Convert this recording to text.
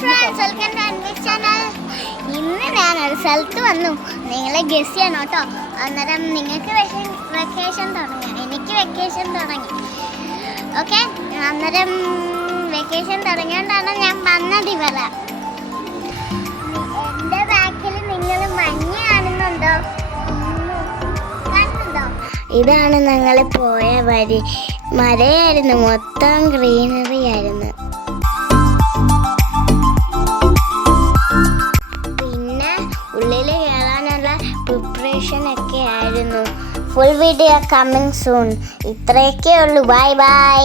Friends, welcome to Anvik channel. ഇന്ന് ഞാനൊരു സ്ഥലത്ത് വന്നു. നിങ്ങളെ ഗസ് ചെയ്യണം കേട്ടോ. അന്നേരം നിങ്ങൾക്ക് വെക്കേഷൻ തുടങ്ങി, എനിക്ക് വെക്കേഷൻ തുടങ്ങി. ഓക്കെ, അന്നേരം വെക്കേഷൻ തുടങ്ങിയോണ്ടാണ് ഞാൻ വന്നത് ഇവിടെ. എൻ്റെ ബാക്കിൽ നിങ്ങൾ മഞ്ഞ് കാണുന്നുണ്ടോ? കാണുന്നുണ്ടോ? ഇതാണ് ഞങ്ങൾ പോയ വഴി. മരയായിരുന്നു, മൊത്തം ഗ്രീനറി ആയിരുന്നു. പിന്നെ ഉള്ളിൽ കയറാനുള്ള പ്രിപ്പറേഷൻ ഒക്കെ ആയിരുന്നു. Full video coming soon. ഇത്രയൊക്കെ ഉള്ളൂ. Bye bye.